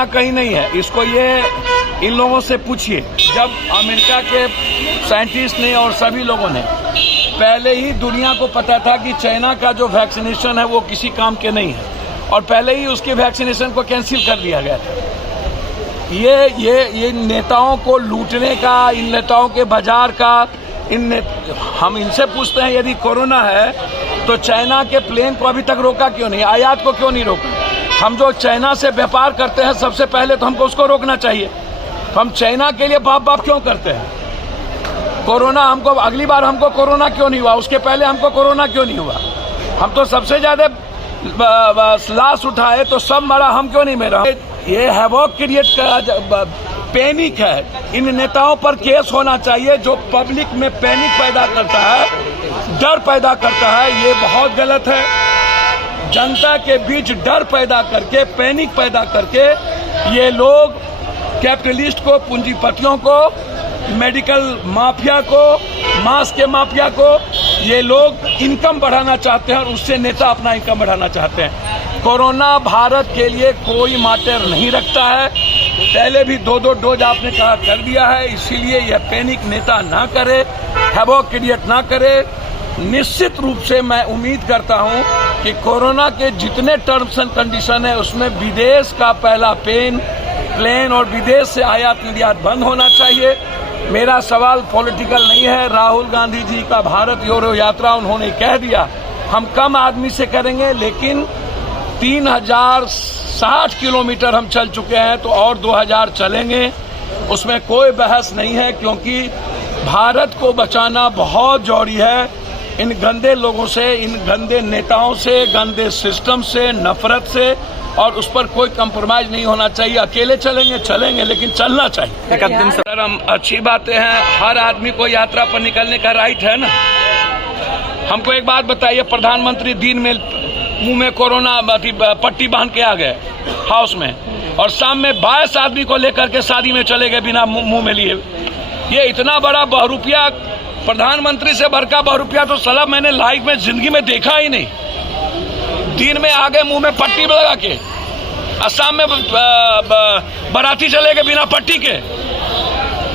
Corona कहीं नहीं है। इसको ये इन लोगों से पूछिए। जब अमेरिका के साइंटिस्ट ने और सभी लोगों ने पहले ही दुनिया को पता था कि चाइना का जो वैक्सीनेशन है वो किसी काम के नहीं है और पहले ही उसके वैक्सीनेशन को कैंसिल कर दिया गया था। ये नेताओं को लूटने का, इन नेताओं के बाजार का, हम इनसे पूछते हैं यदि कोरोना है तो चाइना के प्लेन को अभी तक रोका क्यों नहीं, आयात को क्यों नहीं रोका? हम जो चाइना से व्यापार करते हैं सबसे पहले तो हमको उसको रोकना चाहिए। तो हम चाइना के लिए बाप क्यों करते हैं? कोरोना हमको अगली बार हमको कोरोना क्यों नहीं हुआ, उसके पहले हमको कोरोना क्यों नहीं हुआ? हम तो सबसे ज्यादा लाश उठाए तो सब मरा, हम क्यों नहीं मरा? ये हैवॉक क्रिएट का पैनिक है। इन नेताओं पर केस होना चाहिए जो पब्लिक में पैनिक पैदा करता है, डर पैदा करता है। ये बहुत गलत है। जनता के बीच डर पैदा करके, पैनिक पैदा करके ये लोग कैपिटलिस्ट को, पूंजीपतियों को, मेडिकल माफिया को, मांस के माफिया को, ये लोग इनकम बढ़ाना चाहते हैं और उससे नेता अपना इनकम बढ़ाना चाहते हैं। कोरोना भारत के लिए कोई मैटर नहीं रखता है। पहले भी 2 डोज आपने कहा कर दिया है, इसीलिए यह पैनिक नेता ना करे, हैवॉक क्रिएट ना करे। निश्चित रूप से मैं उम्मीद करता हूं कि कोरोना के जितने टर्म्स एंड कंडीशन है उसमें विदेश का पहला प्लेन और विदेश से आयात निर्यात बंद होना चाहिए। मेरा सवाल पॉलिटिकल नहीं है। राहुल गांधी जी का भारत जोड़ो यात्रा उन्होंने कह दिया हम कम आदमी से करेंगे, लेकिन 3060 किलोमीटर हम चल चुके हैं तो और 2000 चलेंगे, उसमें कोई बहस नहीं है। क्योंकि भारत को बचाना बहुत जरूरी है इन गंदे लोगों से, इन गंदे नेताओं से, गंदे सिस्टम से, नफरत से, और उस पर कोई कंप्रोमाइज नहीं होना चाहिए। अकेले चलेंगे लेकिन चलना चाहिए। सर, हम अच्छी बातें हैं, हर आदमी को यात्रा पर निकलने का राइट है ना। हमको एक बात बताइए, प्रधानमंत्री दिन में मुंह में कोरोना पट्टी बांध के आ गए हाउस में और शाम में 22 आदमी को लेकर के शादी में चले गए बिना मुंह में लिए। ये इतना बड़ा बहुरूपिया, प्रधानमंत्री से बड़का बहुरूपिया तो साला मैंने लाइफ में जिंदगी में देखा ही नहीं। दिन में आगे मुंह में पट्टी लगा के, असम में बाराती चले गए बिना पट्टी के।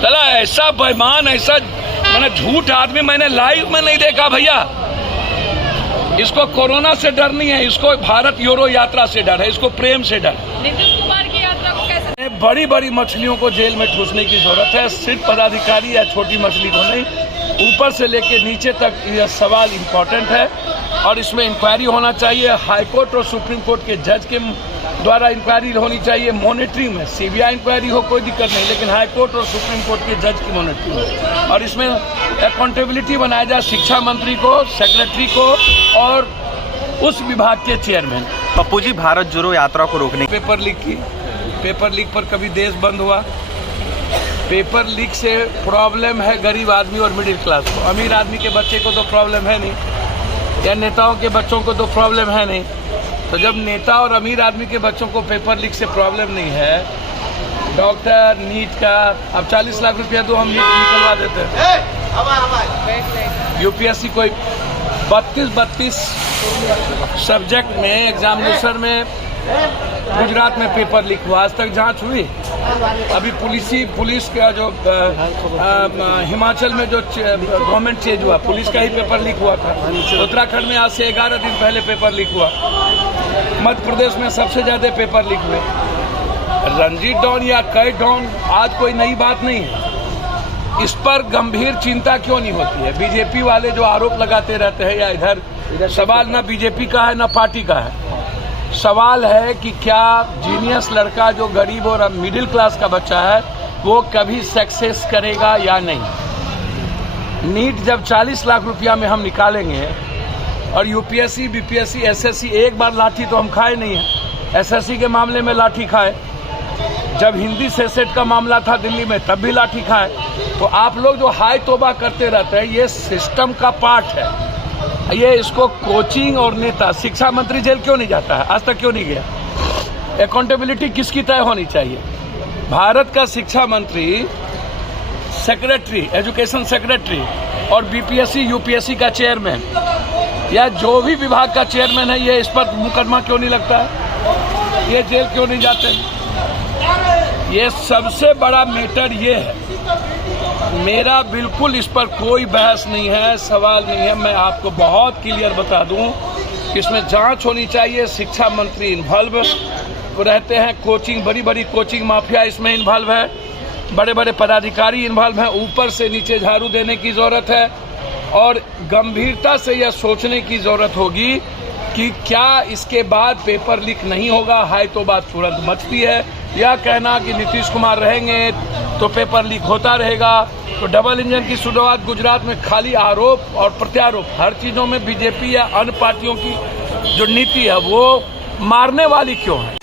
चला ऐसा बेईमान, ऐसा मैंने झूठ आदमी मैंने लाइफ में नहीं देखा भैया। इसको कोरोना से डर नहीं है, इसको भारत जोड़ो यात्रा से डर है, इसको प्रेम से डर। नीतीश कुमार की यात्रा को कैसे? बड़ी मछलियों को जेल में ठूसने की जरूरत है, सिर्फ पदाधिकारी या छोटी मछली को नहीं, ऊपर से लेके नीचे तक यह सवाल इम्पोर्टेंट है और इसमें इंक्वायरी होना चाहिए। हाईकोर्ट और सुप्रीम कोर्ट के जज के द्वारा इंक्वायरी होनी चाहिए। मॉनिटरिंग में सीबीआई इंक्वायरी हो कोई दिक्कत नहीं, लेकिन हाईकोर्ट और सुप्रीम कोर्ट के जज की मॉनिटरिंग हो और इसमें अकाउंटेबिलिटी बनाया जाए शिक्षा मंत्री को, सेक्रेटरी को और उस विभाग के चेयरमैन। पप्पू जी, भारत जोड़ो यात्रा को रोकने पेपर लीक पर कभी देश बंद हुआ? पेपर लीक से प्रॉब्लम है गरीब आदमी और मिडिल क्लास को। अमीर आदमी के बच्चे को तो प्रॉब्लम है नहीं, या नेताओं के बच्चों को तो प्रॉब्लम है नहीं। तो जब नेता और अमीर आदमी के बच्चों को पेपर लीक से प्रॉब्लम नहीं है, डॉक्टर नीट का अब 40 लाख रुपया दो, हम नीट निकलवा देते हैं। यूपीएससी कोई 32 सब्जेक्ट में एग्जामिनेशन में गुजरात में पेपर लीक हुआ, आज तक जांच हुई? अभी पुलिस का जो हिमाचल में जो गवर्नमेंट चेंज हुआ, पुलिस का ही पेपर लीक हुआ था। उत्तराखंड में आज से 11 दिन पहले पेपर लीक हुआ। मध्य प्रदेश में सबसे ज्यादा पेपर लीक हुए। रंजीत डॉन या कई डॉन आज कोई नई बात नहीं है। इस पर गंभीर चिंता क्यों नहीं होती है? बीजेपी वाले जो आरोप लगाते रहते हैं, या इधर सवाल ना बीजेपी का है ना पार्टी का है, सवाल है कि क्या जीनियस लड़का जो गरीब और मिडिल क्लास का बच्चा है वो कभी सक्सेस करेगा या नहीं। नीट जब 40 लाख रुपया में हम निकालेंगे और यूपीएससी, बीपीएससी, एसएससी, एक बार लाठी तो हम खाए नहीं है। एसएससी के मामले में लाठी खाए, जब हिंदी सेट का मामला था दिल्ली में तब भी लाठी खाए। तो आप लोग जो हाय तोबा करते रहते हैं, ये सिस्टम का पार्ट है। ये इसको कोचिंग और नेता, शिक्षा मंत्री जेल क्यों नहीं जाता है? आज तक क्यों नहीं गया? अकाउंटेबिलिटी किसकी तय होनी चाहिए? भारत का शिक्षा मंत्री, सेक्रेटरी, एजुकेशन सेक्रेटरी और बीपीएससी, यूपीएससी का चेयरमैन या जो भी विभाग का चेयरमैन है, ये इस पर मुकदमा क्यों नहीं लगता है? ये जेल क्यों नहीं जाते? ये सबसे बड़ा मैटर ये है, मेरा बिल्कुल इस पर कोई बहस नहीं है, सवाल नहीं है। मैं आपको बहुत क्लियर बता दूं कि इसमें जांच होनी चाहिए। शिक्षा मंत्री इन्वॉल्व रहते हैं, कोचिंग बड़ी बड़ी कोचिंग माफिया इसमें इन्वॉल्व है, बड़े बड़े पदाधिकारी इन्वॉल्व हैं। ऊपर से नीचे झाड़ू देने की ज़रूरत है और गंभीरता से यह सोचने की ज़रूरत होगी कि क्या इसके बाद पेपर लीक नहीं होगा। हाय तो बात तुरंत मचती है, यह कहना कि नीतीश कुमार रहेंगे तो पेपर लीक होता रहेगा। तो डबल इंजन की शुरुआत गुजरात में खाली आरोप और प्रत्यारोप, हर चीज़ों में बीजेपी या अन्य पार्टियों की जो नीति है वो मारने वाली क्यों है।